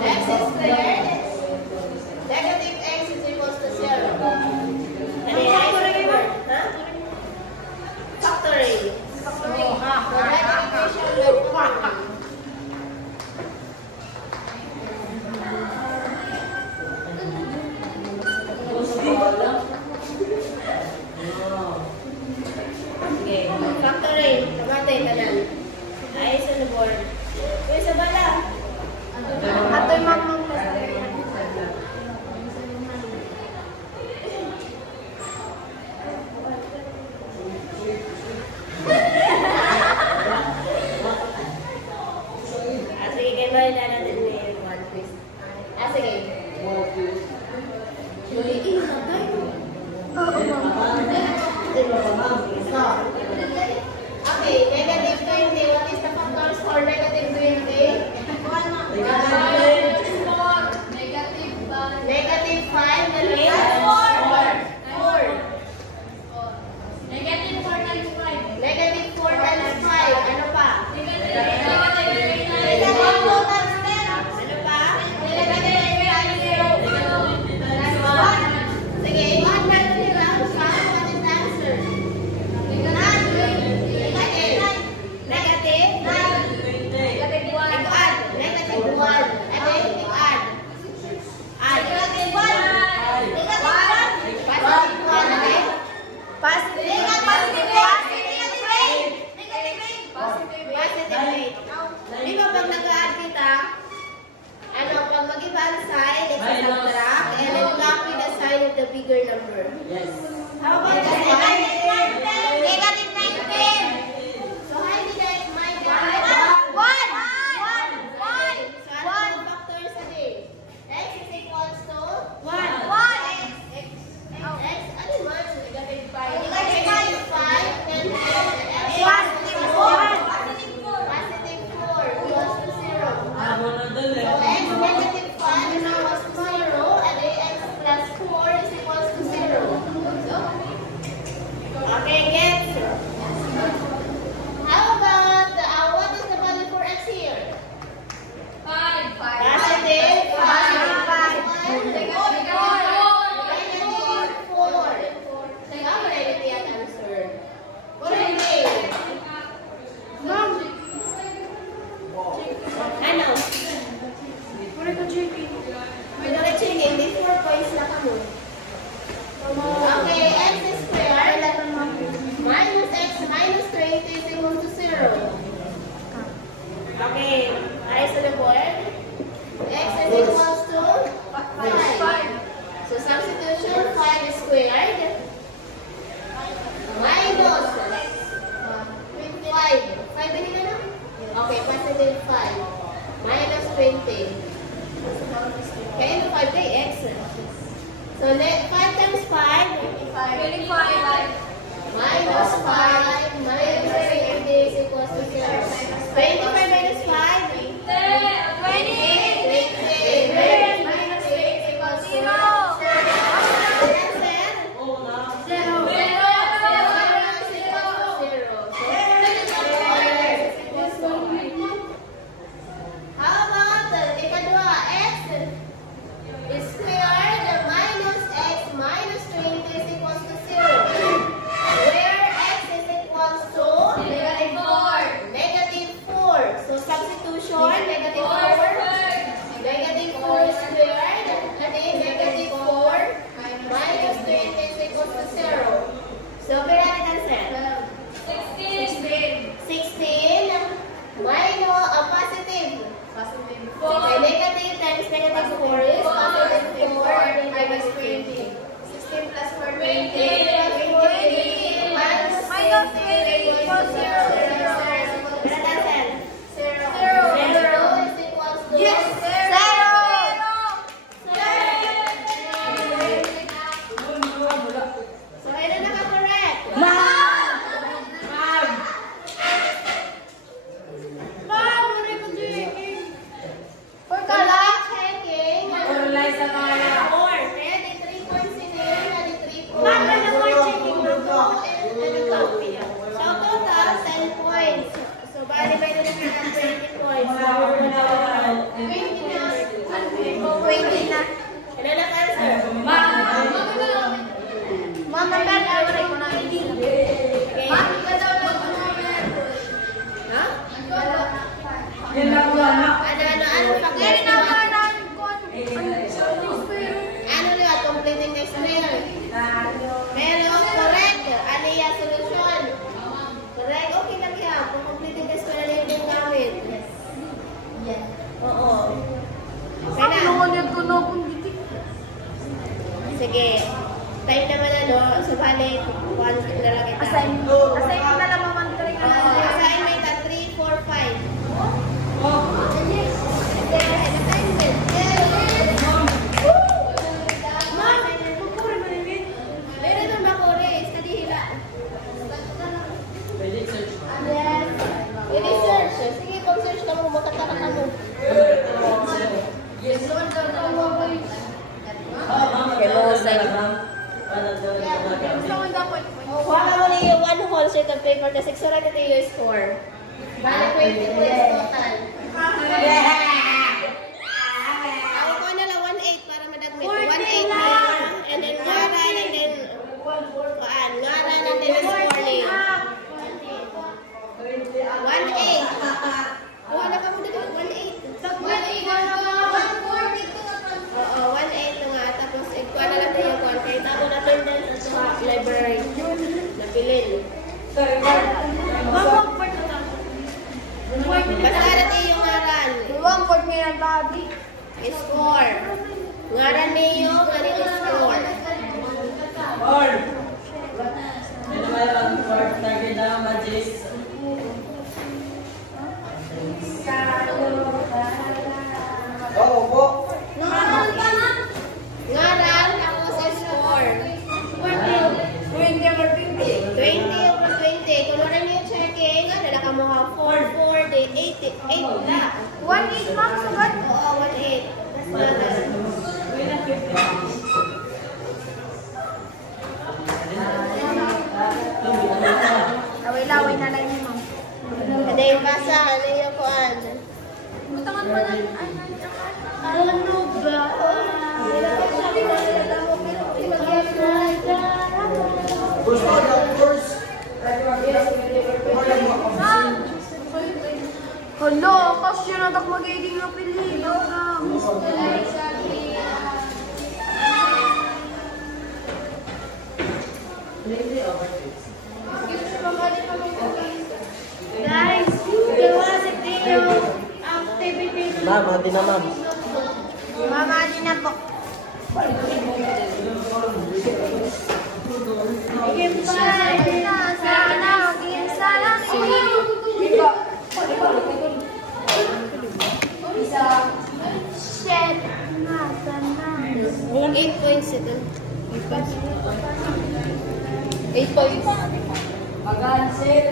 X is squared. Negative x is equals to 0. Ano yan? Factoring. Factoring. So, multiplication by factoring. Okay. Factoring. Tamatay ka lang. Ayos on the board. Uy, sa bala. Ato'y mamang sige, kayo ba natin may one quiz? Sige. Okay, negative 20. What is the factors for negative 20? Negative 5. Negative 4 times 5. Ano pa? Ano pa? Sige, 1 by 3 rounds. What is the answer? Negative 1. Ano yung add? Positive 1. Positive 8. Di ba pag nag-add kita, ano, pag mag-iba ang sign, it's a subtract, and then block with the sign of the bigger number. Yes. How about the Negative 19. So, how did I find the 1. So, ano ang factors again? X is equals to 1. X, ano naman? Negative 5. Negative 5, then X. Positive 4 equals to 0. So, x negative 5 is equals to 0, and x plus 4 is equals to 0. Okay, gets? How about what is the value for x here? Positive 5. Negative 4. Teka, wala yung tiyak answer. What do you mean? Ano? Puro ka checking. Puro ka checking. May 4 points na ka mo. Okay, x is squared. Minus x minus 20 is equal to 0. Okay, ayos na the board. X is equals to 5. So substitution, 5 is squared. Minus 5. 5 din ka na? Okay, positive 5. Minus 20. Kaya ito 5 kay x. So 5 times 5. 25. Minus 5. Minus 20 is equals to 0. 25 minus 5. Sige. Time naman ano, so balik, 1 na lang kita. Assign mo na lang naman ka rin. Assignment at 3, 4, 5. Meron naman ako rin, sa dihila. I-research. Sige, kung search ka mo, makataka ka mo. Wala mo na yung 1 whole sheet of paper na 6 oras natin yung score. Bala 20 points total. Ako ko na lang 1-8 para madagmit. 1-8 lang. And then ngaran and then ngaran and then scoring. 1-8. Wala ka mo dito. 1-8. 1-8 Oo, 1-8 na nga. Tapos, ikuha na lang yung content. Ako na din sa library. Nabilin. Basta natin yung ngaran. Score. Ngaran niyo, ngayon yung score. Ngaran, tapos score. 20 over 20. Kung wala niyo checking, dala ka mo ha, 4, 8 na. 1-8 ma'am, sagot. Oo, 1-8. Laway-laway na lang yun ma'am. Ano yung basa? Ano yung kuan? Butangan mo na. Ano ba? Hala, kasi na tak magiging apelido na. Guys, gawa si Tio. Activity. Ma'am, hindi na ma'am. Mama, di na po. Sana, magiging sana. Shit. Nasa na. 8 points ito. 8 points. Magan, sir.